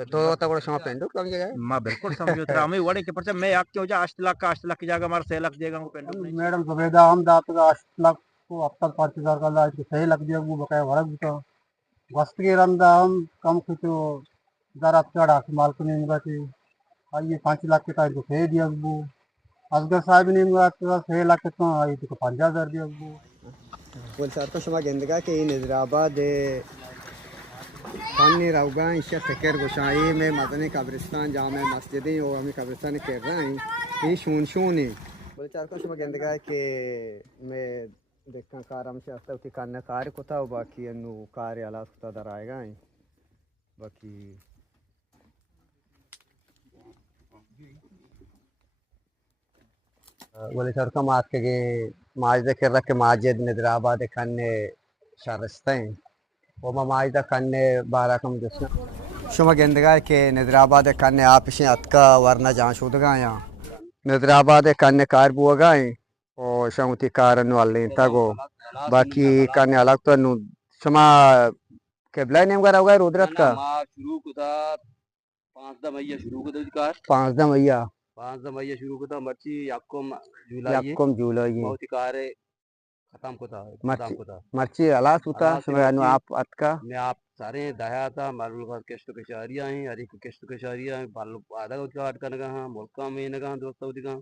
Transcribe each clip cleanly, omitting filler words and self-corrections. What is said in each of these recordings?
तो तगड़ क्षमा पेंडू कम जगह माँ बिल्कुल समझो तेरा हमें वड़े के परचे मैं आके हो जा 8 लाख की जगह हमारे 6 लाख देगा वो पेंडू नहीं మేడం సుబేదా हम दात का 8 लाख को अब तक 5,000 का लाज के सही लग दिया वो बकाया वरक तो वस्त के रंदा हम कम कुछ जरा चढ़ा के माल को नहीं बाकी आइए 5 लाख के टाइम को सही दिया वो असगर साहब नहीं हुआ तो 6 लाख के तो आई तो 5,000 दिया वो बोल सर तो शमा गेंदगा के निजराबाद पानी राउगा इशा फकर गोशाई में मदनी कब्रिस्तान जामे मस्जिदी और हमें कब्रिस्तान कर रहे हैं ये शून शून है बोले चार को शमा गेंदगा के मैं देखना कार हमसे हफ्ता उठी करना कार को था बाकी अनु कार्य आला सुता दराएगा बाकी बोले सर का माज के माज के रख के माजिद निद्राबाद खाने शारस्ते हैं वो माज खाने 12 कम जिसने शमा गेंदगा के निजराबाद करने आप इसे अतका वरना जहाँ शुदगा यहाँ निद्राबाद खाने कार बुआ और शमुती कार वाले तगो बाकी खाने अलग तो नु क्षमा केबला नेम का होगा रुद्रत का शुरू को था 5 मैया शुरू को था 5 मैया 5 मैया शुरू को था मर्ची याकुम जुलाई बहुत ही कार खत्म को था मर्ची अलास होता समय अनु आप अतका मैं आप सारे दया था मालूम का किस्त के शारियां हैं हरी को किस्त के शारियां हैं बाल आधा का अटकन का मुल्का में न का दोस्तों दी का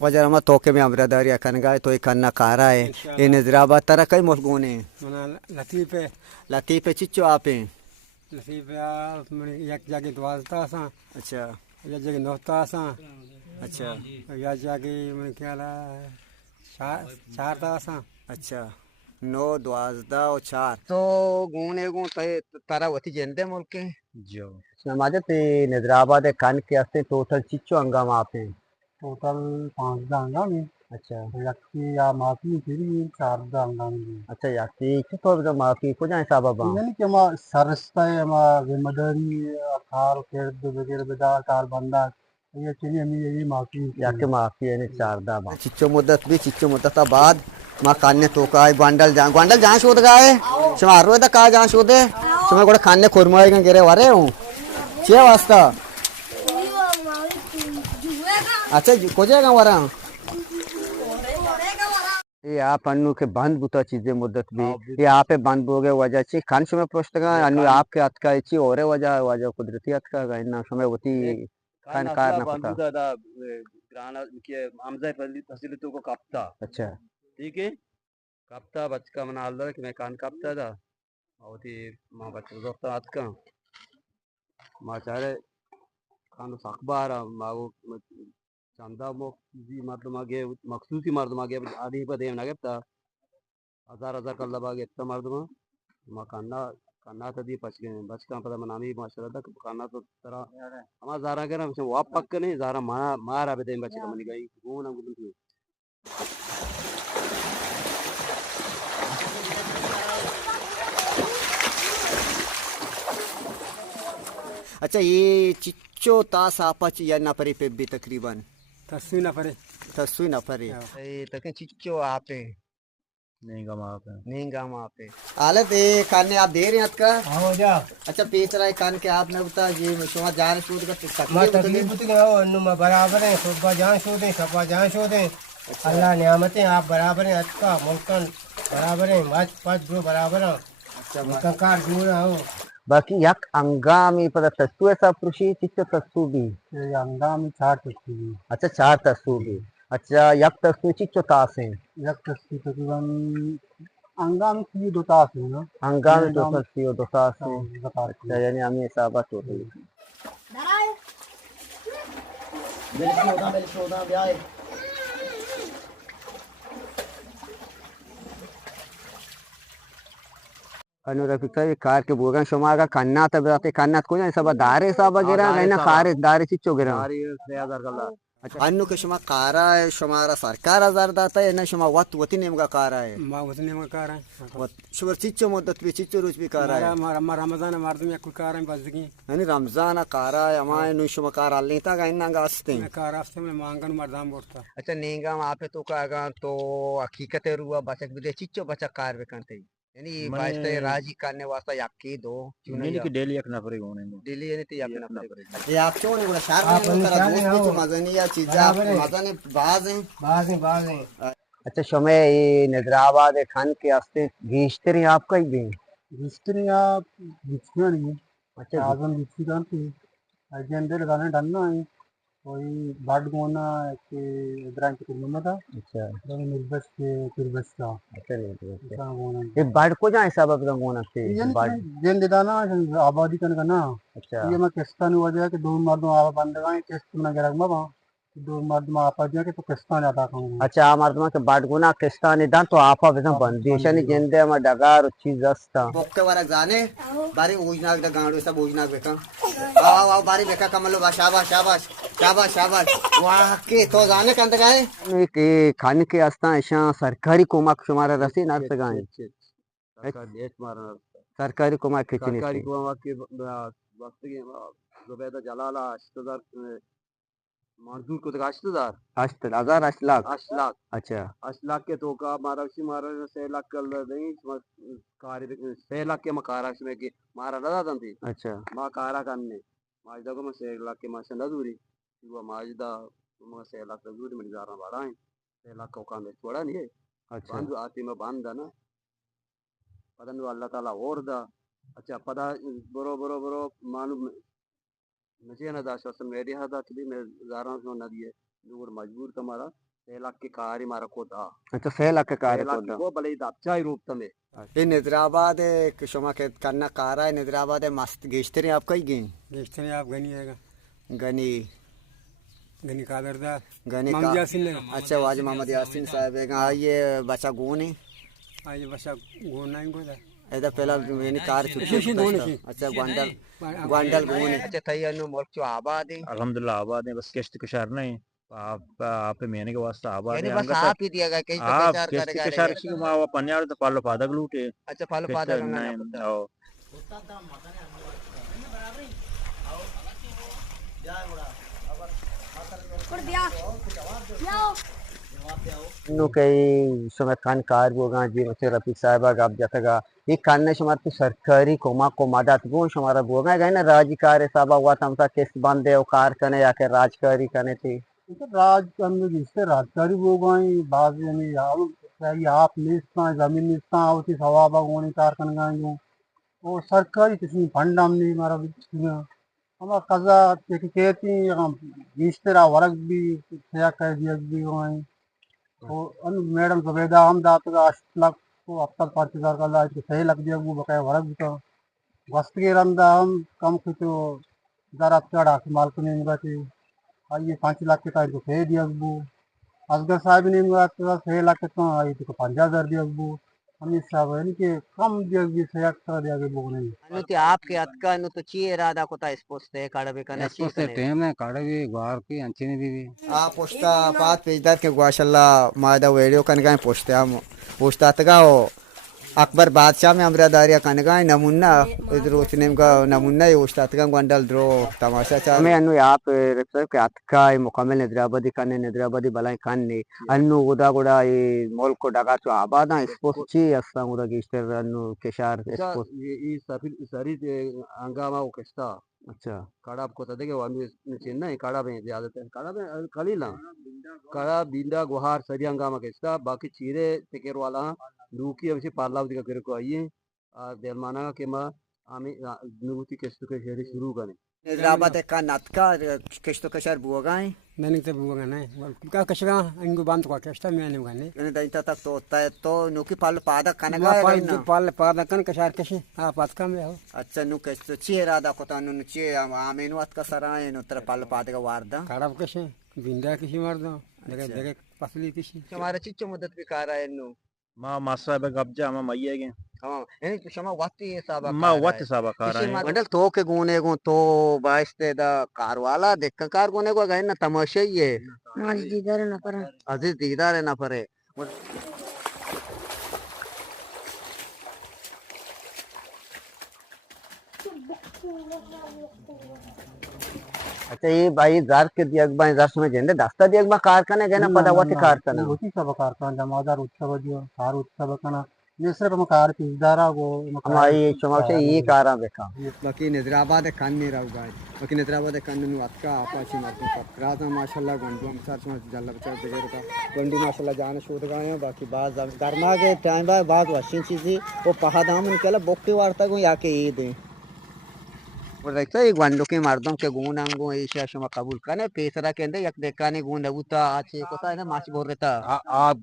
वजह हम तोके में अमरदारी अखन गाय तो इकन्ना कारा है ये निजराबाद तरह कई मुल्कों लतीफ़े चिच्चो आपे एक जगह द्वाजता सा अच्छा एक जगह नौता सा अच्छा या जगह मैं क्या ला चार सा अच्छा 9 12 और 4 तो गुणे गुण तारा वती जेंदे मुल्क के जो समाजे ते निद्राबाद खान के आस्ते टोटल चिच्चो अंगाम आपे टोटल 5 अंगाम अच्छा यक्की या माफी फिर 4 अंगाम अच्छा याकी तो माफी को जाए साहब यानी कि मा सरस्ता है मा जिम्मेदारी अखार केर्द वगैरह बेदा कार बंदा ये चलिए हमें यही माफी याके माफी है ने 4 दा चिच्चो मुद्दत बाद माँ कान्ने तो का ग्वांडल जहाँ शोध गाए समारो दा का जहाँ शोधे समय कोड़े खाने खुरमाए गए गिरे वारे हूँ छे वास्ता अच्छा को जाएगा वारा ये आप अन्नू के बंद बुता चीजें मुद्दत भी ये आप बंद हो गए वजह से खान समय पुस्तका अन्नू आपके हाथ का इची और वजह कुदरती हाथ का इतना समय होती खान कार ना पता ग्राना के हमजा फैसिलिटी को कापता अच्छा ठीक है कापता बचका मना आल कि मैं कान कापता था और थी मां बच्चा दोस्त हाथ का मां चाहे खान अखबार मागो चंदा मो जी मतलब मागे मखसूसी मर्द मागे आदि पर देव ना गेता 1000 कल्ला बागे इतना मर्द मां कान्ना तदी बचका पता मनामी माशाल्लाह तक कान्ना तो तरह हमारा जारा के ना वाप पक्क नहीं जारा मारा बेटे बच्चे का मनी गई वो ना गुदन अच्छा ये चिच्चो तास आपच या ना परे पे भी तकरीबन तस्वीर ना परे ये तक चिच्चो आपे नहीं गम आपे हालत ये खाने आप दे रहे हैं का हो जा अच्छा पेच रहा है कान के आपने बता ये शुमा जान शूट का मैं तकलीफ बुत के अन्नु में बराबर है सुबह जहाँ शोधे सपा जहाँ शोधे अल्लाह नियामतें आप बराबर हैं अतका मुल्कन बराबर हैं मच पच ब्रो बराबर हैं अच्छा कार दूर हो बाकी यक अंगामी पता तस्तु ऐसा पुरुषी चिच्चो तस्तु भी ये अंगामी 4 तस्वीर अच्छा 4 तस्तु भी अच्छा यक तस्तु चिच्चो तास है एक तस्वीर तकरीबन अंगामी की 2 तास है ना अंगामी तो तस्वीर 2 तास है अच्छा यानी हमें हिसाब टोटल अनुरफिका ये कार के बोगन शोमा का खन्ना तब आते खन्ना को जाए सब दारे सब वगैरह रहना खारे दारे चिच्चो गिरा 6000 कल्ला अच्छा अन्नु के शुमा कारा है शुमारा सरकार हजार दाता है ना शुमा वती नेम का कारा है माँ उसने में कार है शुगर चिच्चो मुद्दत भी चिच्चो रुच भी कारा है हमारा रमजान मार में कोई कार है बस की यानी रमजान कारा है हमारे नु शुमा कार लेता का इन्ना गास्ते कार रास्ते में मांगन मर्दाम बोलता अच्छा नेगा वहाँ पे तो का तो हकीकत रुआ बचक भी चिच्चो बचक कार वे करते यानी मने- वास्ते राजी करने वास्ते याकी दो नहीं कि डेली एक नफर होने दिल्ली यानी तो याकी ना ना पड़ेगा पड़ेगा ये आप क्यों नहीं बोला शार में तेरा दोस्त भी तो मजा नहीं या चीजें आप मजा नहीं बाज हैं अच्छा समय ये निद्राबाद खान के आस्ते गीश्तरी आपका ही भी हिस्ट्री आप जिसमें नहीं अच्छा आजम जिसकी जानती एजेंडे लगाने डालना है कोई बाड गोना के इधर के कुछ में था अच्छा तो निर्बस के निर्बस का अच्छा नहीं तो अच्छा। का गोना ये बाढ़ को जाए सबब रंगोना से ये बाढ़ जेन देदाना आबादी करना अच्छा ये मैं किस्तान वजह के दो मर्दों आप बंद गए किस्त में गिरा मैं दो मर्द में आप दिया के तो किस्तान ज्यादा कहूँगा अच्छा आमार के बाढ़ गुना किस्तानी दान तो आपा बेसम बंदीशनी जिंदे में डगार चीज अस्ता बोक्के वाला जाने बारी उजनाग दा गांडू सब उजनाग बेका आओ आओ बारी बेका कमलो बा शाबाश शाबाश शाबाश शाबाश वाह के तो जाने कंद गए के खान के आस्ता ऐसा सरकारी कोमाक शुमारा रसी नर्स गाए सरकार देश मारना सरकारी कोमाक खिचनी सरकारी को के वक्त के जुबैदा जलाला 80,000 मंजूर को तो 80,000 80,000 8 लाख 8 लाख अच्छा 8 लाख के तो का महाराष्ट्र मारा 6 लाख कर नहीं कार्य 6 लाख के महाराष्ट्र में की मारा रहा था थी अच्छा माँ कारा करने माजदा को मैं 6 लाख के माशा नजूरी वो माजदा मैं 6 लाख नजूरी में जा रहा बड़ा है 6 लाख का काम थोड़ा नहीं है अच्छा बांध आती में बांध ना पदन अल्लाह ताला और दा अच्छा पदा बरो बरो बरो मालूम मुझे ना दाश असल मेरे हाथ कि मैं जारा सो ना दिए दूर मजबूर तुम्हारा 6 लाख के कार ही मारा को था अच्छा 6 लाख का 6 कार्य लाख को भले ही अच्छा ही रूप तमे ये निद्राबाद है शुमा के करना कारा है निद्राबाद है मस्त गेश्तरी आपका ही गेम हिस्ट्री आप गनी है गनी गनी कादर दा गनी का अच्छा वाज मोहम्मद यासीन साहब है हाँ ये बच्चा गोन है आज बस गोना ही गोदा इधर पहला यानी कार छुट्टी अच्छा ग्वांडल ग्वांडल गोन है अच्छा थई अनु मुल्क जो आबाद है अल्हम्दुलिल्लाह आबाद है बस किश्त कशार नहीं आप महीने के वास्ते आबाद यानी है बस आप ही दिया गया कहीं तो आप विचार किश्त करेगा कशार की माँ पन्यार तो पालो पादक लूटे अच्छा फल किश्त पादा गंगा ना नहीं पता ओ नु कई समय खान कार गोगा जी मसे रफीक साहब गप जतगा ये खान शुमार तो सरकारी कोमा को मदद गो शुमारा गोगा गए ना राजकारी साहब हुआ तमसा किस्त बंदे ओ कार कने या के राजकारी कने थी राज अंदर जिससे राजकारी वो गए बाज यानी आप निस्ता जमीन निस्ता होती सवाबा गोनी कार कन गए और सरकारी किसी फंड हमने हमारा हमारा कजा कहती जिसतेरा वर्ग भी क्या कह दिया भी गए और मैडम सुबेदा हम दात का 8 लाख को अब तक 5,000 का लाज के सही लग दिया वो बकाया वर्ग भी तो वस्त के रंदा हम कम कुछ जरा चढ़ा के माल को नहीं मिलती आइए 5 लाख के टाइम को सही दिया वो असगर साहब ने मिला तो 6 लाख के तो आई तो 5,000 दिया वो अमित साहब है कि कम दिया भी सही एक्स्ट्रा दिया वो नहीं अनु ते आपके अतका नु तो ची इरादा को ता स्पोस्ते काड़बे कने ची कने टाइम है काड़वी ग्वार की अंचनी भी आ पोस्टा पात पेजदार के ग्वाशल्ला मादा वीडियो कन गए पोस्टे हम पोस्टा तगा हो अकबर बादशाह में अमरादारिया कन गए नमूना इधर उतने का नमूना ये पोस्टा तगा ग्वांडल द्रो तमाशा चा मैं अनु आप रेफर के अतका मुकम्मल निद्राबादी कने निद्राबादी बलाई खान ने अनु गोदा गोदा ये मोल को डगा तो आबादा स्पोस्ट ची अस्ता गोदा गिस्टर अनु केशार स्पोस्ट ये सफिल सरी हंगामा वो किस्ता अच्छा काड़ा आपको तो देखे वांदे चिन्ह है काड़ा में ज्यादा है काड़ा में कलीला काड़ा बिंदा गुहार सरी हंगामा किस्ता बाकी चीरे टिकेर वाला लूकी अवश्य पार्लावती का करे को आइए देलमाना के माँ आमी नुगती किस्त के शेरी शुरू करें निद्राबाद का नाटका किश्त कशर बुआ गए मैंने तो बुआ नहीं क्या कशगा इनको बांध को कष्टा मैंने गाने यानी दैता तक तो होता है तो नुकी पाल पादा कन गए ना पाल पाल कन कशार कशी हां पात का में हो अच्छा नु किश्त चेहरा दा को नु चे आमेनु अत का सराय नु तर पाल पाद का वारदा काड़ा कशी बिंदा किसी मार दो देखे देखे पसली किसी हमारे चिच्चो मदद भी कर रहा है नु माँ मासा बे गब्जा माँ मैया के हाँ यानी तो क्षमा वाती है साहब माँ वत साबा खा रहा है मंडल तो के गुने को तो बाइस्ते दा कार वाला देख कार गुने को गए ना तमाशा ही है अजीज दीदार है ना परे अच्छा ये भाई जार के दिया बाई जार समय जेंदे दस्ता दिया बा कारखाने गए ना पता वाती कारखाना होती सब कारखाना जमादार उत्सव जो सार उत्सव कना ये सिर्फ हम कार की दारा वो हमारी चुमा से ये कारा बेका बाकी निद्राबाद कन नहीं रहू गाय बाकी निद्राबाद कन नु अक्का आपाची मरतु रात में माशाल्लाह गंडू हम साथ में जल्ला बचा बजे का गंडू माशाल्लाह जान शोध गए हैं बाकी बात गर्मा के टाइम बाद वाशिंग चीज़ी वो पहाड़ाम निकला बोक्के वार्ता को याके ये दे और देखते ही गंडू के मर्दों के गुण अंगो ऐसे शुमा कबूल करने पेसरा के अंदर एक देखा नहीं गुण नबूता आचे कोता है ना माच बोल रहता आप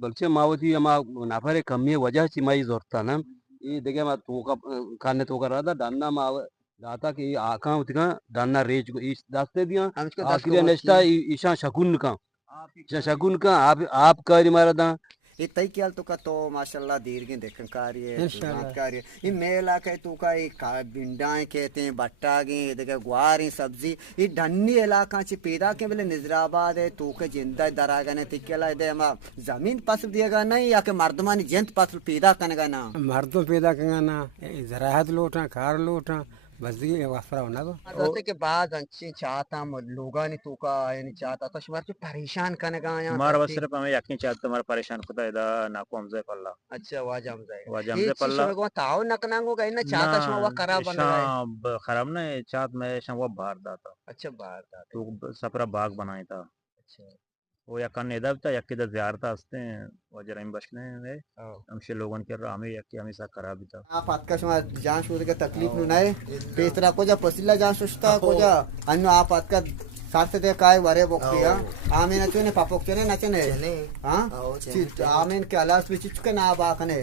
बलचे मावती अमा नाफरे कमी वजह ची माई जोरता ना ये देखे मा तो का खाने तो कर रहा था डालना माव दाता की आका होती का डालना रेज को इस दास्ते दिया हम इसको आखिर नेस्टा ईशा शकुन का आप करी मारा था ये तय किया तो का तो माशाल्लाह दीर्घ देखन कार्य ये मेला के तो का बिंडाएं कहते हैं बट्टा गे देखे ग्वार सब्जी ये धन्नी इलाका ची पैदा के बोले निजराबाद है तो के जिंदा दरागा ने तिकेला दे हम जमीन फसल दिएगा नहीं या के मर्दमानी जंत फसल पैदा करेगा ना मर्दों पैदा करेगा ना जराहत लोटा कार लोटा बस ये वाफरा होना तो जैसे के बाद अच्छी चाहता लोगा नहीं तो का यानी चाहता तो शुमार जो परेशान करने का यहाँ हमारा बस सिर्फ हमें यकीन चाहते तुम्हारा परेशान खुदा इदा ना को हमसे पल्ला अच्छा वहाँ जम जाएगा वह जमसे पल्ला को ताव नकनांगो का इन्हें चाहता शुमा वह खराब बन रहा है खराब ना चाहत में शाम वो बाहर दाता अच्छा बाहर था तो सपरा बाग बनाया था अच्छा वो या कन इधर था यक्की इधर ज़ियारता हंसते हैं वो जरा इन बचने में हमसे लोगों के रहा हमें यक्की हमेशा खराब ही था आप आज का शुमा जान शोध के तकलीफ नु नहीं पेसरा को जा पसीला जान सोचता को जा अन्य आप आज का साथ से काय वरे बोकिया आमेन चने पापोक चने नचने हां आमेन के अलास बिच चुके ना बाकने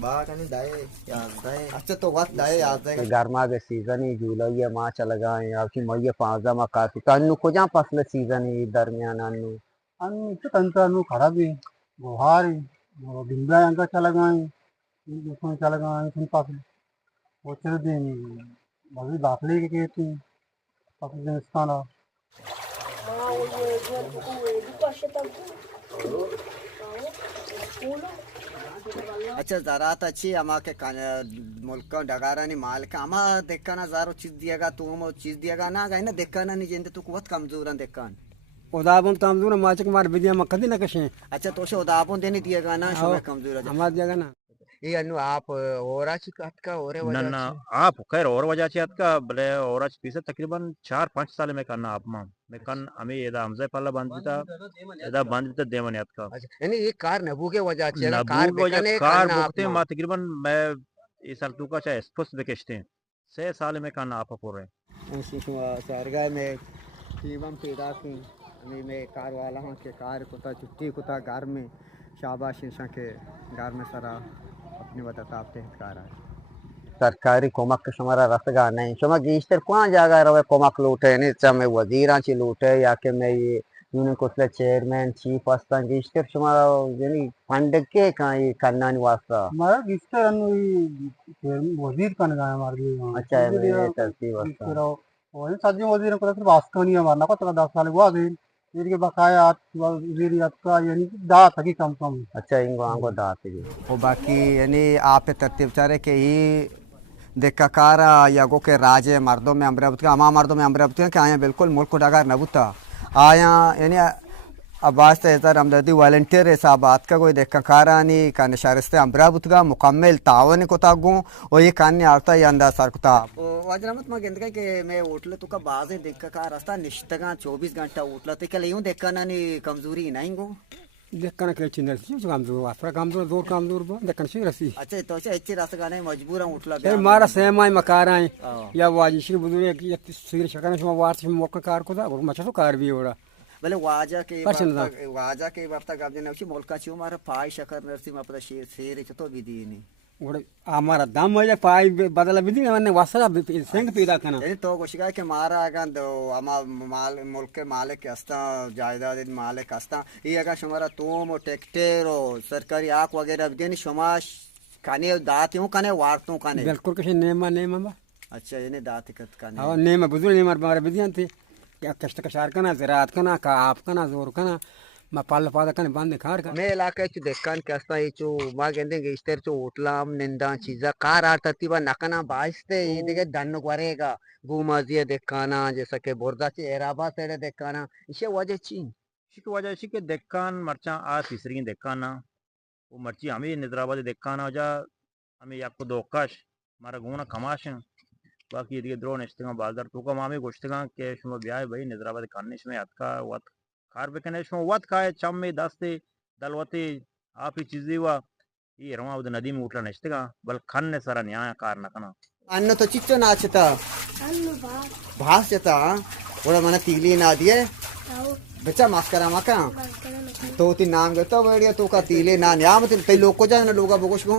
बाकने दाए याद दाए अच्छा तो वक्त दाए याद दाए गर्मा के सीजन ही जुलाई माह चला गए आपकी मई पांजा में काफी तन्नु को जा फसल सीजन ही दरमियान अन्नु अन्य तंत्र खराब है गुहार बिंदा अंका चला गए उसमें चला गए फिर पास वो चल दिन अभी दाखले के कहते पाकिस्तान अच्छा जरात अच्छी अमा के मुल्क डगारा नहीं माल का अमा देखा ना जारो चीज दिएगा तुम चीज दिएगा ना गए ना देखा ना नहीं जेंदे तू बहुत कमजोर है देखा उदाबन कमजोर माचक मार विद्या मकदी ना कशे अच्छा तो से उदाबन देने दिएगा ना शो कमजोर है हमार दिएगा ना ये अनु आप ओराची कट का ओरे ना वजह ना आप खैर और वजह से का भले और आज पीछे तकरीबन 4-5 साल में करना आप मां मैं कन हमें ये हमसे पहला बंद था देवन याद का अच्छा यानी ये कार नबू के वजह से कार वजह कार भुगते मां तकरीबन मैं इस साल तू का चाहे स्पष्ट बेकेस्टे 6 साल में करना आप पूरे सरगा में जीवन पैदा की में कार वाला हूँ के कार कुता छुट्टी कुता घर में शाबाश इंसान के घर में सरा अपनी बताता आप कार है सरकारी कोमक के शुमारा रसगा नहीं शुमा गीस्टर कौन जागा रवे कोमक लूटे नहीं चाहे वजीरा ची लूटे या के मैं ये यूनियन कोसले चेयरमैन चीफ वास्ता गीस्टर शुमारा यानी फंड के कहाँ ये करना नहीं वास्ता हमारा गीस्टर वजीर का निगाह हमारे लिए अच्छा है मेरे तरतीब वास्ता वही सज्जन वजीर को सिर्फ वास्ता नहीं हमारा को तो 10 साल हुआ गई ये बकाया वजीर का यानी दात है कम कम अच्छा इनको आंगो दात है वो बाकी यानी आप तरतीब चारे के ही देखा कारा या गो के राजे मर्दों में अमरावत का अमा मर्दों में अमरावत के आया बिल्कुल मुल्क को डगार नबूता आया यानी अब वास्ते इधर हमदर्दी वॉलंटियर ऐसा बात का कोई देखा कारानी का निशारस्ते अमरावत का मुकम्मल तावन को तागू और ये कान्य आता या अंदाज सर कुता वाजरामत में गेंद के मैं उठले तो का बाजे देखा का रास्ता निश्चितगा 24 घंटा उठला तो क्या यूं देखा ना नहीं कमजोरी नहीं गो देखना के चिन्ह कमजोर वास्ता कमजोर जोर कमजोर देखना से रसी अच्छा तो अच्छा अच्छे रास्ता गाने मजबूर हम उठला ए मारा सेमाई मकारा या वाजिशी बुजुर्ग की सिर शकन से वार्ष मौका कार को था और मचा तो कार भी होड़ा भले वाजा के वार्ता गाब देना उसी मोलका छियो मारा पाई शकर नरसी में अपना शेर शेर तो विधि नहीं और हमारा दाम मजा पाई बदला विधि मैंने वासला सेंग पैदा करना ये तो कोशिका के मारा आगा दो अमा माल मुल्क के मालिक के हस्ता जायदाद मालिक हस्ता ये आगा हमारा तुम ट्रैक्टर और सरकारी आग वगैरह देनी समाज खाने दात यूं खाने वार्तों खाने बिल्कुल किसी नेमा अच्छा ये दात कत खाने और नेमा बुजुर्ग नेमा हमारा विधियां थी क्या कष्ट कशार करना ज़रात करना का आप करना जोर करना मैं पाल पादा करने बांधे खार का मैं इलाके चु देखन कैसा ये चु मां गेंदे गेस्टर चु उठलाम निंदा चीजा कार आर तत्तीबा नकना बाइस्ते ये देखे दन्नु करेगा गुमाजिया देखना जैसा के बोरदा चे एराबा सेड़े देखना इसे वजह ची इसी की वजह से कि देखन मरचा आ तीसरी देखना वो मर्ची हमें निद्राबाद देखा ना जा हमें याक को दोकाश मारा गुना कमाश बाकी ये द्रोण इस्तेगा बाजार तो का मामे गोश्तगा के शुमा ब्याह भाई निद्राबाद खाने में अतका वत खार बेकने शुमा वत खाए चम में दस्ते दलवते आप ही चीजें हुआ ये रवा उद नदी में उठला नस्तेगा बल खाने सारा न्याय कार न कना अन्न तो चिच्चो नाचता भास जाता बोला मना तिगली ना दिए बच्चा मास्करा माका तो ती नाम गतो बढ़िया तो का तिले ना न्याम ते लोग को जाना लोगा बगोश को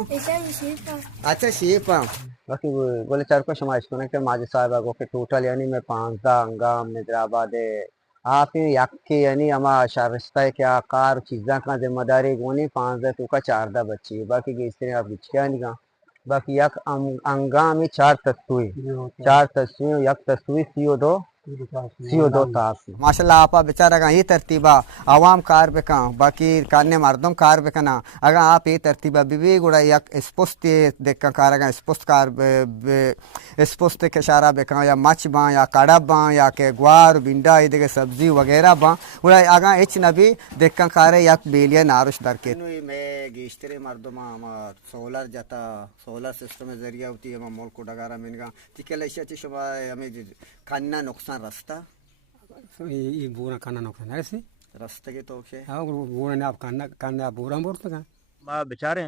अच्छा शेप बाकी बोले चार को समाज को के माजी साहब को के टोटल यानी मैं 5 अंगाम निद्राबाद आप ही यक्की यानी हमा शारिस्ता है क्या कार चीज़ा का जिम्मेदारी गोनी 5 तो का 4 बच्ची बाकी के इस तरह आप क्या नहीं कहा बाकी यक अंगाम में 4 तस्वीर यक तस्वीर CO2 तास माशाल्लाह आपा बेचारा का ये तरतीबा आवाम कार पे का बाकी काने मर्दों कार पे कना अगर आप ये तरतीबा बीबी गुड़ा एक स्पोस्ट देख का कार का स्पोस्ट कार स्पोस्ट के शारा पे का या मच बा या कड़ब बा या के ग्वार बिंडा ये देखे सब्जी वगैरह बा गुड़ा अगर एच नबी देख का कार एक बिलियन आरुष दर के मैं गिश्तरे मर्दों में सोलर जाता सोलर सिस्टम में जरिया होती है मोल को डगारा मिनगा तिकेला इच्छा शुभ हमें खाना नुकसान रास्ता ये बुरा खाना नुकसान है ऐसे रास्ते के तो के हाँ बुरा ने आप खाना बुरा बोलते हैं माँ बेचारे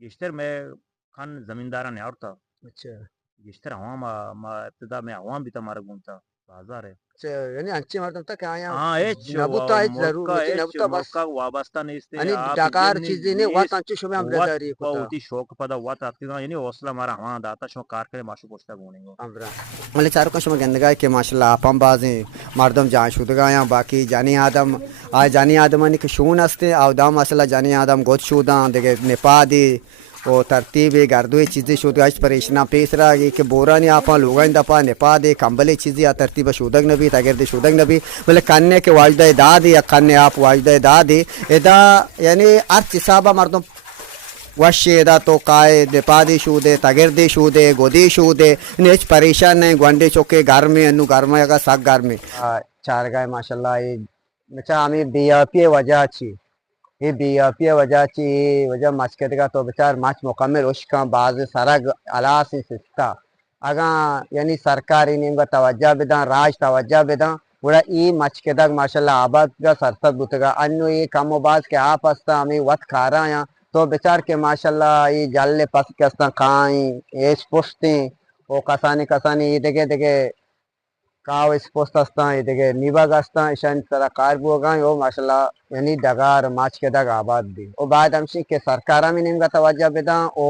गिश्तर में खान जमींदारा ने और था अच्छा गिश्तर हवा माँ इब्तिदा में हवा भी तुम्हारा घूमता बाजार है यानी अच्छे मर्दम तक आया हाँ एच नबुता है जरूर लेकिन नबुता बस का वाबस्ता नहीं इससे यानी डकार चीजें नहीं वत अंचु शुभ हम रेदारी को बहुत ही शौक पदा हुआ था यानी हौसला हमारा हवा दाता शौक कार करे माशु पोस्टा घूमेंगे अमरा मतलब चारों का शुभ गंदगा के माशाल्लाह आपम बाजे मर्दम जान शुदगा या बाकी जानी आदम आज जानी आदम ने के शून हस्ते आवदाम माशाल्लाह जानी आदम गोद शुदा देखे नेपादी वो तरतीब गर्दुए चीज़ें शुद्ध आज परेशान पेश रहा ये कि बोरा ने आपा लोग दपा नेपा दे कंबले चीज़ें या तरतीब शुदक नबी तगर दे शुदक नबी बोले कन्ने के वाजदा दाद या कन्ने आप वाजदा दाद एदा यानी अर्थ हिसाबा मर्दों वश्य एदा तो काय नेपादी शूदे तगर दे शूदे गोदी शूदे नेच परेशान नहीं गुंडे चौके घर में अनु घर में अगर साग घर में 4 गाय माशाल्लाह ये बच्चा हमें बीआरपी वजह अच्छी ये बीआरपी वजह ची वजह माच के का तो बेचार माच मुकम्मल उसका बाज सारा अलास सिस्ता अगर यानी सरकारी नीम का तवज्जा बेदा राज तवज्जा बेदा बड़ा ई माच के तक माशाल्लाह आबाद का सरसत बुतगा अन्य ये कम बाज के आप हस्ता हमें वत खा रहा है तो बेचार के माशाल्लाह ये जल्ले पस के हस्ता खाई एच पुश्ती वो कसानी ये देखे देखे काव स्पोस्ट असता ये देखे निबाग असता ईशान सारा कार बोगा वो माशाल्लाह यानी डगार माच के दग आबाद भी वो बाद हमशी के सरकारा में निम्गा तवज्जा बेदा ओ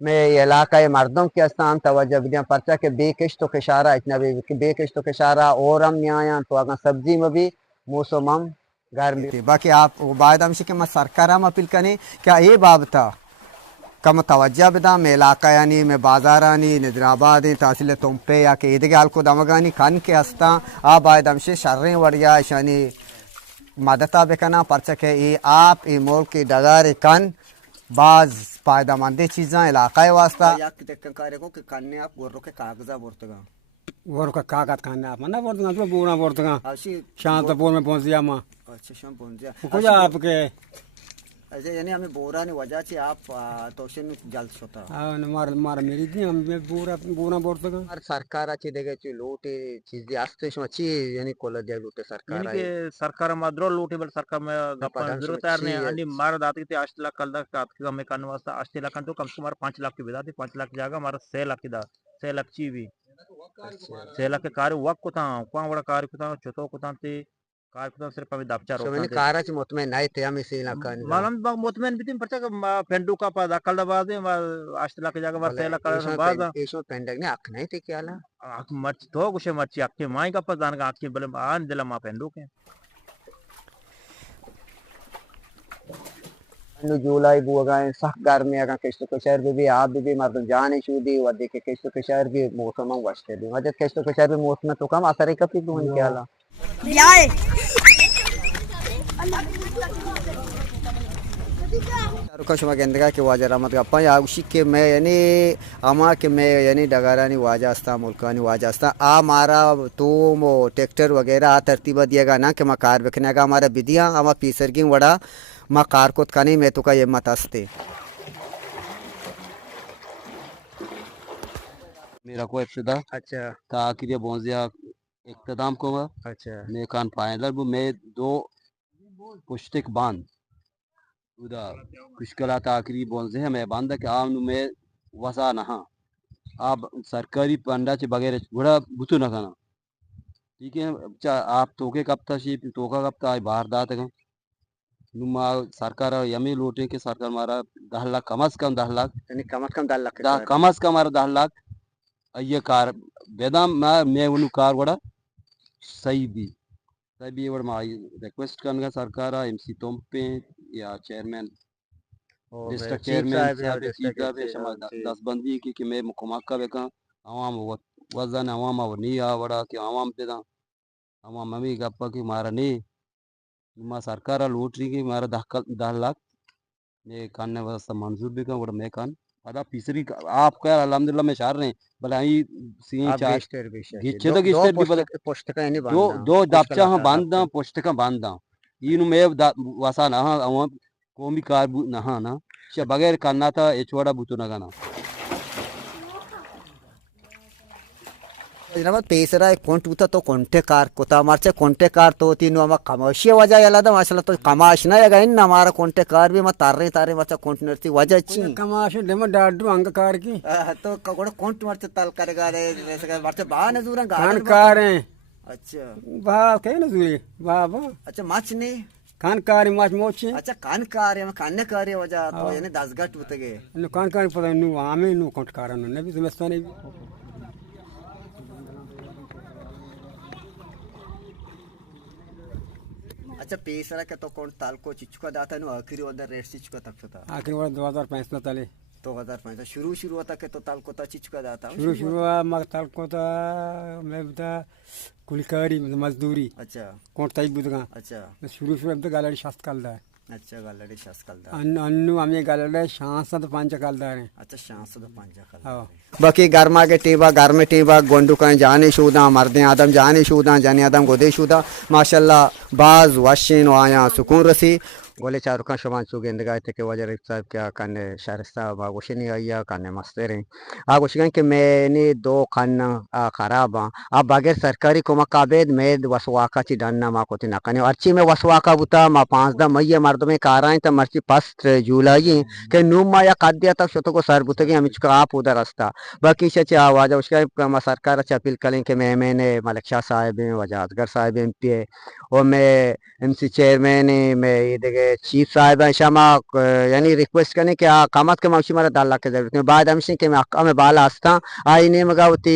मैं इलाका मर्दों के अस्तान तवज्जा बेदा पर्चा के बेकिश्तों के शारा इतना भी बेकिश्तों के शारा और हम न्याया तो अगर सब्जी में भी मौसम घर में बाकी आप वो बाद हमशी के मैं सरकारा में अपील करें क्या ये बाबता कम तवज्जा बेदा मैं इलाका यानी मैं बाजारानी निद्राबाद तहसील तुमपे या के इधर को दमगानी खान के हस्ता आ बाद हमशी शर्रें वड़िया यानी मदता बेकना पर्चा के ये आप ये मोल की डगार कन बाज फायदामंद चीज़ें इलाका वास्ता को कि कन्ने आप गोरों के कागजा बोलतेगा गोरों का कागज खाने आप मना बोलते तो बुरा बोलते शांत बोल में पहुंच गया माँ अच्छा शाम पहुंच गया कुछ आपके अच्छा यानी हमें बोरा ने वजह से आप तोशन में जल्द होता मार मेरी थी हम बुरा बोलते हर सरकार अच्छी देखे ची लूटे चीजें आस्ते अच्छी यानी कोला दिया लूटे सरकार यानी कि सरकार माद्रो लूटे बल सरकार में गप्पा जरूरत है अन्य मार दाती थे 8 लाख कल तक आपके काम में करने वास्ता 8 लाख तो कम से कम 5 लाख की बिदा थी 5 लाख जाएगा हमारा 6 लाख की दा 6 लाख ची भी 6 लाख के कार्य वक्त को था कौन बड़ा कार्य को था छोटो को था कार को सिर्फ अभी दफ्तर तो मैंने कारा ची मुतमईन नहीं थे हम इसी इलाका में मालूम बाग मुतमईन भी थी पर्चा का पेंडू का पा दाखल दबा दे 8 लाख की जगह 6 लाख का बाद इसमें पेंडक ने आँख नहीं थी क्या ला मर्च तो कुछ मर्ची आके माई का पता का आके बले आन दिला मा पेंडू के नु जुलाई बुआ सख घर में अगर किस्त के शहर भी आप भी मर्द जाने शुदी व देखे किस्त के शहर भी मौसम वस्ते भी वजह किस्त के शहर भी मौसम तो कम असर कभी भी क्या ला Ruka shuma gendaga ke waja ramat gappa ya ushi ke मैं यानी अमा के मैं यानी डगारानी वाजास्ता मुल्कानी वाजास्ता आ मारा तुम ट्रैक्टर वगैरह आ तरतीबा दिएगा ना कि मकार बखने का हमारा विधियाँ अमा पीसरगिंग वड़ा मकार को तकानी मैं तो का ये मत हस्ते मेरा को इब्तदा अच्छा ताकि बोंजिया इक्तदाम को अच्छा मैं कान फाइनल वो मैं दो पुश्तिक बांध उदा कुशकला आखिरी बोलते हैं मैं बांधा कि आम में वसा नहा आप सरकारी पंडा चे बगैर बड़ा बुतु न खाना ठीक है आप तोके कब था शी तोका कब था बाहर दात का नुमा सरकार यमी लोटे के सरकार मारा 10 लाख कम से कम 10 लाख यानी कम से कम 10 लाख कम से कम मारा 10 लाख ये कार बेदाम मैं उन कार बड़ा सही भी वड़ा मा रिक्वेस्ट करने का सरकार एमसी तोम्पे या चेयरमैन डिस्ट्रिक्ट चेयरमैन साहब चीफ साहब शमा दस बंदी की मैं मुकमक्का बेका आवाम वजन आवाम और नहीं आ वड़ा कि आवाम पे दा आवाम मम्मी गप्पा की मारा नहीं मा सरकार लूट रही की मारा 10 लाख मैं कान ने वास्ता मंजूर भी का वड़ा मैं कान अदा तीसरी आप क्या अल्हम्दुलिल्लाह में शार रहे भले आई सी चार गिच्छे तो गिच्छे भी बता पुस्तक नहीं दो बांधना दो दापचा हाँ बांधना पुस्तक बांधना इन में वसा ना हाँ कोमी कार ना ना बगैर करना था एचवाड़ा बुतु ना गाना जनाब पेसरा एक कोंट उता तो कोंटे कार कोता मारचे कोंटे कार तो तीनों हम कमर्शियल वजह याला दा माशाल्लाह तो कमाश ना यगा इन हमारा कोंटे कार भी मत तारे मारचा कोंट नरती वजह ची कमाश डेम डाडू अंग कार की तो कोड़ा कोंट मारचे तल करेगा रे जैसे का मारचे बा न दूर खान कार है अच्छा बा कहे न दूरी बाबा अच्छा माच ने खान कार माच मोचे अच्छा कान कार है कान कार है वजह तो यानी 10 गट उतगे नु कान कार पता नु आमे नु कोंट कार ने भी समझता नहीं अच्छा पेसरा के तो कौन ताल को चिचुका दाता नु आखिरी उधर रेट चिचुका तक था आखिरी वाला 2005 में ताले 2005 शुरू होता के तो ताल को ता चिचुका दाता शुरू मग ताल को ता मैं बता कुलकारी मजदूरी अच्छा कोण ताई बुदगा अच्छा शुरू अब तो गालडी शास्त कालदा अच्छा गालडी शास्त कालदा अन्नु आम्ही गालडे शांसद पांच कालदा रे अच्छा शांसद पांच कालदा बाकी गर्मा के टीबा घर में टीबा गोंडू का जाने शुदा मर्दे आदम जाने शुदा जाने आदम गोदे शुदा माशाल्लाह बाज वाशिन आया सुकून रसी गोले चार का शमान सुगेंद गए थे कि वजह साहब क्या काने शरस्ता बागोशी नहीं आई काने मस्ते रहे आगोशी कि मैंने दो खाना खराब अब बगैर सरकारी को मकाबेद में वसवाका ची डनना मा को ती नकने अर्ची में वसवाका बुता मा 5 दा मई मर्द में काराएं त मर्ची 5 जुलाई के नुमा या काद्या तक शतो को सर बुतगी हम चुका आप उधर रास्ता बाकी से आवाज उसका मा सरकार से अपील करें कि मैंने मलिक शाह साहब वजह असगर साहब एमपी और मैं एमसी चेयरमैन मैं ये चीफ साहब शमा यानी रिक्वेस्ट करने कि कामत के माशी मारा 10 लाख की जरूरत है बाद हमशी के मैं में बाला आस्था आई ने मगावती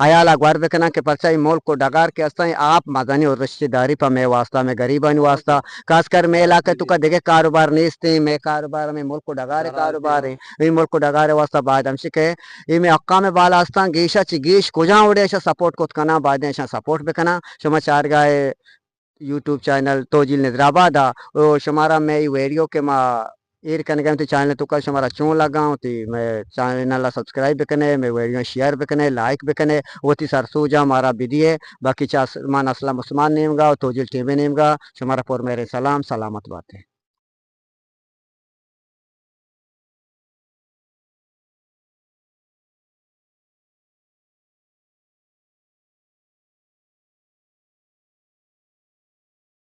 आयाला ग्वार बेकना के परचाई मोल को डगार के आस्था आप मदनी और रिश्तेदारी पर मैं वास्ता में गरीबानी वास्ता खासकर मैं इलाके तुका देखे कारोबार नहीं मैं कारोबार में मुल्क को डगारे कारोबार है मुल्क को डगारे वास्ता बाद हमशी के ये में अक्का में बाला आस्था गीशा ची गीश कुजा उड़े ऐसा सपोर्ट को कना बाद ऐसा सपोर्ट बेकना समाचार गाए यूट्यूब चैनल तोजिल नजराबाद ओ शमारा मैं वीडियो के मा एर करने गए तो चैनल तो कल शमारा चों लगाऊं तो मैं चैनल सब्सक्राइब करने मैं वीडियो शेयर करने लाइक करने वो थी सरसूजा हमारा विधि है बाकी चासमान असलम उस्मान नेम गा तोजिल टीवी नेम गा शमारा पर मेरे सलाम सलामत बात है।